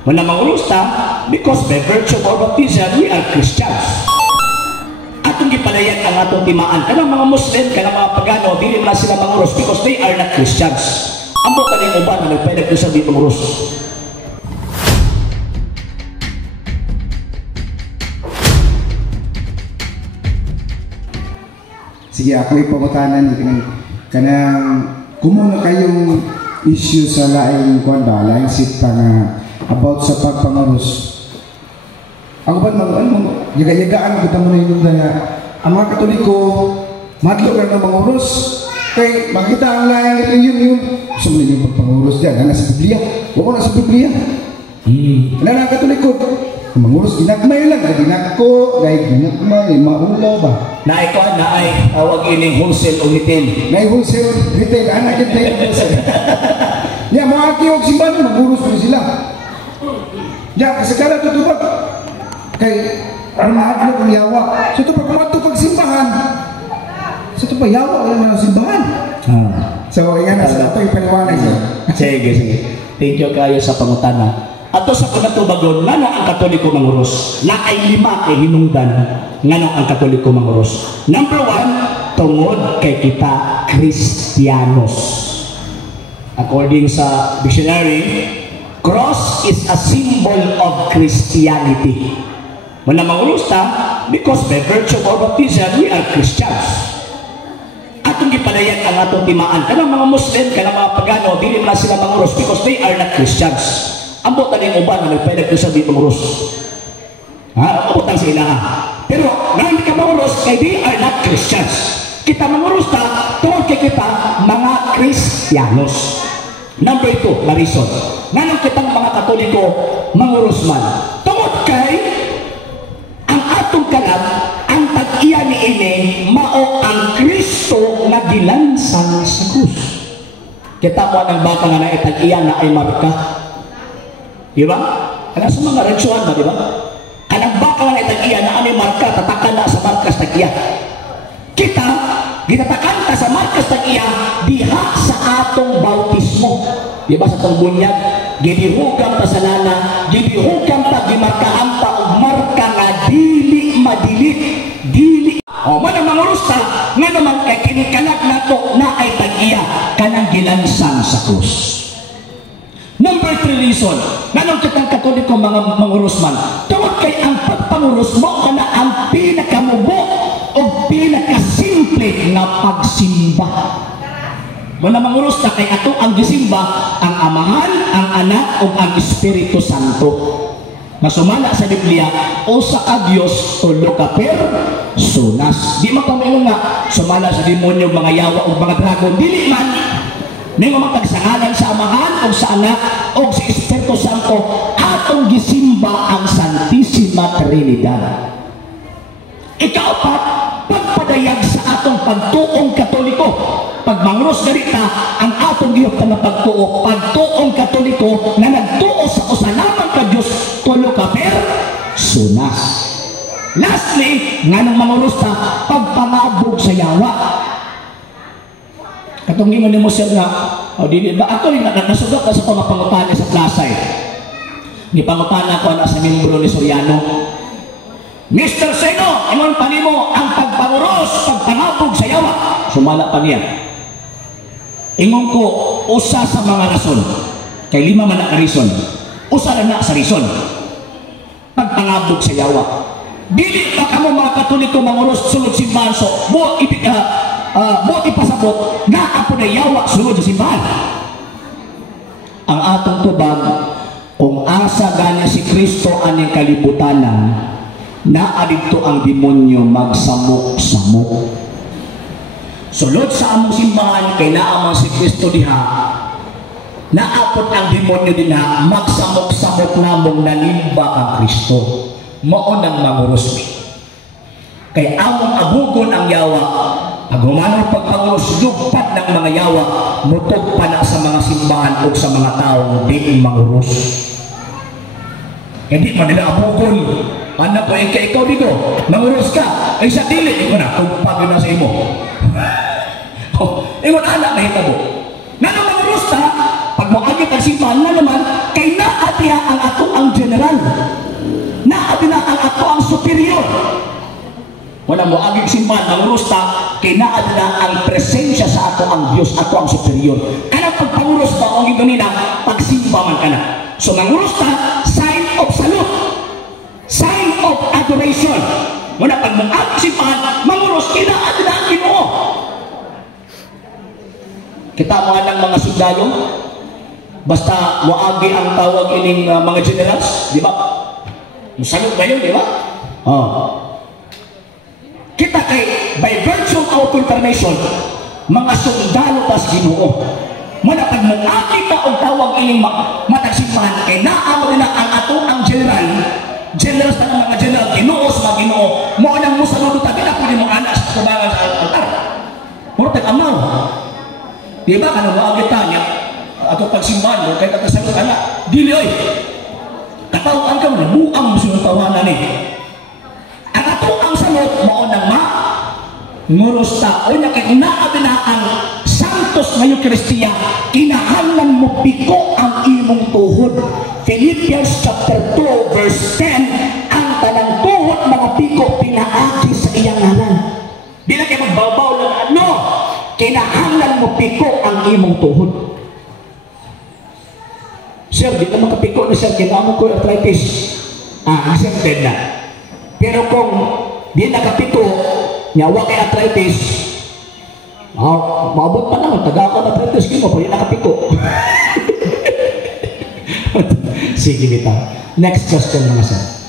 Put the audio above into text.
Wala mangulos ta because by virtue of our baptism we are Christians. Atong gipalayan ang atong timaan kanang mga Muslim, kanang mga pagano, dili man sila mangulos because they are not Christians. Ambot kaning uban na nagpayag sa di mangulos. Sige, ako ipamutanan kanang kumo na kayong issue sa laing kwanda, laing sita nga about sa pagpangaros. Ako ba yaga-yagaan kita mo na yung nga ang mga Katoliko madlo ka na manguros kay makita ang laing ito yun sumunod yung pagpanguros dyan na sa Biblia. Huwag ko na sa Biblia. Wala na ang Katoliko manguros, ginagmay lang, ginagko, ginagmay, maulaw ba? Naay ko, naay, awag ining wholesale o retail. Naay wholesale, retail, anak yun tayo wholesale. Yan, mga atiyog simbahan, maguros ko sila. Yan, kasi kala tutupag. Kay, ang mahadlo kong yawa. So ito, pag matupag simbahan, so ito pa, yawa lang ng simbahan. So, yan na, sa ito, ipaniwanay siya. Sige. Thank you kayo sa pangutana. Ato sa pagkatubagon, ngano ang Katoliko manguros? Na ay 5 kay hinungdan, ngano ang Katoliko manguros? Number 1, tungod kay kita Kristiyanos. According sa dictionary, cross is a symbol of Christianity. Wala manguros ta because by virtue of our baptism we are Christians. Atong gipalayan ang atong timaan kanang mga Muslim, kanang mga pagano, dili man sila manguros because they are not Christians. Ambot na yung uban na nagpayag sa di manguros. Ambot ang sila. Pero nga hindi ka manguros kay they are not Christians. Kita manguros ta tungkol kay kita mga Kristiyanos. Number 2, na reason. Nga kitang mga Katoliko manguros man. Tungkol kay ang atong kalag, ang tag-iya ni ini mao ang Kristo na gilansang sa krus. Kita mo ang baka nga na itag-iya na ay marka. Diba? Ano sa mga ritual ba, diba? Kanang baka na itag-iya na ano marka, tatakan na sa markas tag-iya. Kita, gitatakan ka sa markas tag-iya diha sa atong bautismo. Diba sa itong bunyag? Ginihugang pa sa nana, ginihugang pa, gimarkaan pa, o marka nga dili madilit, dili. O, manang manguros ta, nga naman kay kinikalag na to na ay tag-iya, kanang gilansang sa krus. Number 3 reason, nanong kitang Katoliko mga manguros man, tungkol kay ang pagpanguros mo kana ang pinakamubo o pinakasimple nga pagsimba. Wala manguros na kay ato ang gisimba ang Amahan, ang Anak o ang Espiritu Santo. Masumala sa Biblia, o sa Dios tulo ka personas. Di magpamayon nga, sumala sa demonyo, mga yawa o mga dragon, dili man. Nang magtagsangalan sa Amahan o sa Anak o sa Espiritu Santo, atong gisimba ang Santissima Trinidad. Ikaapat, pagpadayag sa atong pagtuong Katoliko. Pagmanguros garita ang atong gihok na pagtuo, pagtuong Katoliko na nagtuo sa usalaman ka Diyos tulo ka personas. Lastly, nga nang manguros ta, pagpangabog sa yawa. Katong ingon ni mo sir nga, dili ba ako rin nasugat na sa pangapangutana sa klasay. Ni pangutana ko na sa membro ni Soriano. Mr. Seno, ingon pa nimo ang pagpanguros, pagpangabog sa yawa. Sumala pa niya. Ingon ko, usa sa mga rason. Kay 5 man na reason. Usa na sa reason. Pagpangabog sa yawa. Dili pa kamo mga Katoliko manguros sulod simbahan so, mo ipasabot na ako na yawa sulod sa simbahan. Ang atong tubag, kung asa ganya si Kristo aning kalibutanan, naadito ang demonyo magsamok-samok. Sulod sa among simbahan, kay naamang si Kristo diha, naapot ang demonyo diha, magsamok-samok namong nanimba ang Kristo. Mao nang manguros. Kay among abugon ang yawa, pag humanong pagpanguros, lugpat ng mga yawa, mutog pa na sa mga simbahan o sa mga tao, di manguros. Hindi man nila abugon. Anak ko, ikaw dito, manguros ka. Ay sa dili, ikaw na, tugpag na sa imo. Ingon anak na hitabo. Nanong manguros ta, pag moagi ang simbahan na naman, kay naatiha ang ato ang general. Naatiha ang ato ang superior. Wala moagi ang simbahan, ang rusta, kay naatiha ang presensya sa ato ang Diyos, ato ang superior. Kanang pagpanguros ba, ang ito nila, pagsimba man ka na. So, ang rusta, sign of salute. Sign of adoration. Muna pag moagi simbahan, manguros, kinaatiha ang Ginoo. Kita mo ng mga sundalo, basta moagi ang tawag ining mga generals, di ba? Musalot ba yun, di ba? Kita kay, by virtue of confirmation, mga sundalo pas Ginoo. Muna pag moagi ka ang tawag ining matagsimbahan, kay naamo na ang ato ang general sa mga general, Ginoo sa mga Ginoo, mo nang musalot tabi na pwede mong anas sa kubangan sa altar. Muna tag-amaw. Diba ka na maagita niya ato pagsimbahan mo, kahit nagkasagot ka na, dili oy, katawaan ka mo na, buang mo siya tawanan eh. Ang ato ang salot, maunang nguros ta, o niya kay naabi na ang Santos na Eucharistia, kinahanglan mo piko ang imong tuhod. Philippians chapter 2 verse 10, ang tanang tuhod mga piko pinaagi sa iyang ngalan. Di na kayo magbabaw lang ano, kinahanglan mo piko ang imong tuhod. Sir, di na makapiko na sir, kinahanglan ko arthritis. Accepted na. Pero kung di nakapiko, nyawa kay arthritis, maabot pa naman, taga ako na arthritis, kimo pa di nakapiko. Sige, bitaw. Next question mga sir.